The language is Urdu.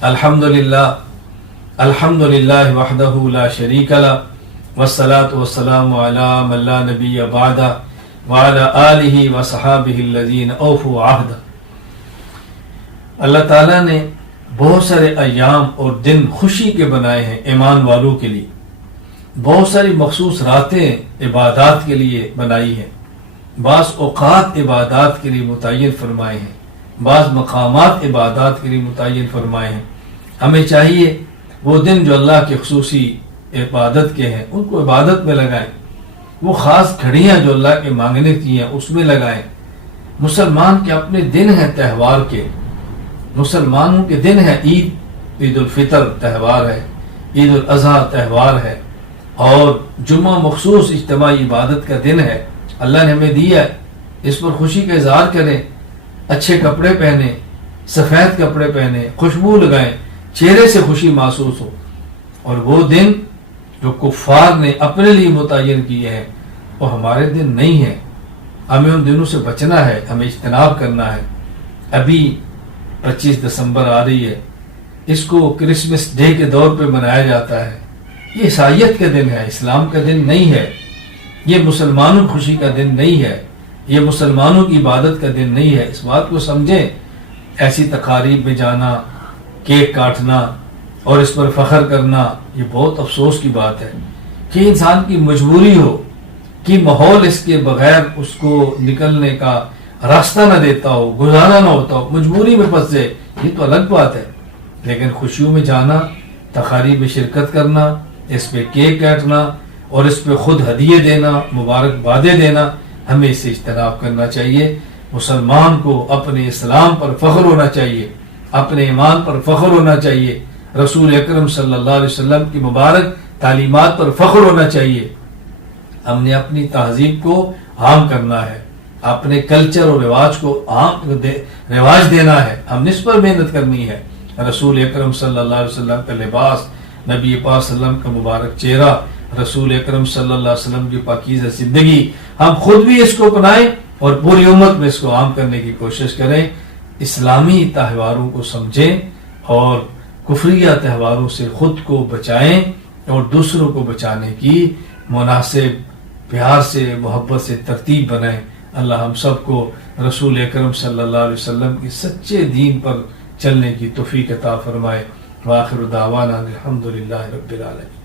الحمدللہ وحدہ لا شریک لہ والصلاة والسلام علی من لا نبی بعدہ وعلی آلہ وصحابہ الذین اوفوا عہدہ۔ اللہ تعالیٰ نے بہت سارے ایام اور دن خوشی کے بنائے ہیں ایمان والوں کے لیے، بہت ساری مخصوص راتیں عبادات کے لیے بنائی ہیں، بعض اوقات عبادات کے لیے متعین فرمائے ہیں، بعض مقامات عبادات کے لیے متعین فرمائے ہیں۔ ہمیں چاہیے وہ دن جو اللہ کے خصوصی عبادت کے ہیں ان کو عبادت میں لگائیں، وہ خاص گھڑیاں جو اللہ کے مانگنے کی ہیں اس میں لگائیں۔ مسلمان کے اپنے دن ہیں تہوار کے، مسلمانوں کے دن ہے عید الفطر تہوار ہے، عید الاضحیٰ تہوار ہے، اور جمعہ مخصوص اجتماعی عبادت کا دن ہے۔ اللہ نے ہمیں دیا ہے، اس پر خوشی کا اظہار کریں، اچھے کپڑے پہنیں، سفید کپڑے پہنیں، خوشبو لگائیں، چہرے سے خوشی محسوس ہو۔ اور وہ دن جو کفار نے اپنے لیے متعین کیے ہیں وہ ہمارے دن نہیں ہیں، ہمیں ان دنوں سے بچنا ہے، ہمیں اجتناب کرنا ہے۔ ابھی 25 دسمبر آ رہی ہے، اس کو کرسمس ڈے کے دور پہ منایا جاتا ہے۔ یہ عیسائیت کا دن ہے، اسلام کا دن نہیں ہے، یہ مسلمانوں خوشی کا دن نہیں ہے، یہ مسلمانوں کی عبادت کا دن نہیں ہے۔ اس بات کو سمجھیں۔ ایسی تقاریب میں جانا، کیک کاٹنا اور اس پر فخر کرنا، یہ بہت افسوس کی بات ہے کہ انسان کی مجبوری ہو کہ ماحول اس کے بغیر اس کو نکلنے کا راستہ نہ دیتا ہو، گزارا نہ ہوتا ہو، مجبوری میں پھنس جائے، یہ تو الگ بات ہے۔ لیکن خوشیوں میں جانا، تقاریب میں شرکت کرنا، اس پہ کیک کاٹنا اور اس پہ خود ہدیے دینا، مبارکبادیں دینا، ہمیں اس سے اجتناب کرنا چاہیے۔ مسلمان کو اپنے اسلام پر فخر ہونا چاہیے، اپنے ایمان پر فخر ہونا چاہیے، رسول اکرم صلی اللہ علیہ وسلم کی مبارک تعلیمات پر فخر ہونا چاہیے۔ ہم نے اپنی تہذیب کو عام کرنا ہے، اپنے کلچر اور رواج کو رواج دینا ہے، ہم نے اس پر محنت کرنی ہے۔ رسول اکرم صلی اللہ علیہ وسلم کا لباس، نبی پاک صلی اللہ علیہ وسلم کا مبارک چہرہ، رسول اکرم صلی اللہ علیہ وسلم کی پاکیزہ زندگی، ہم خود بھی اس کو اپنائیں اور پوری امت میں اس کو عام کرنے کی کوشش کریں۔ اسلامی تہواروں کو سمجھیں اور کفریہ تہواروں سے خود کو بچائیں اور دوسروں کو بچانے کی مناسب پیار سے، محبت سے ترتیب بنائیں۔ اللہ ہم سب کو رسول اکرم صلی اللہ علیہ وسلم کی سچے دین پر چلنے کی توفیق عطا فرمائے۔ وآخر دعوانا الحمدللہ رب العالمین۔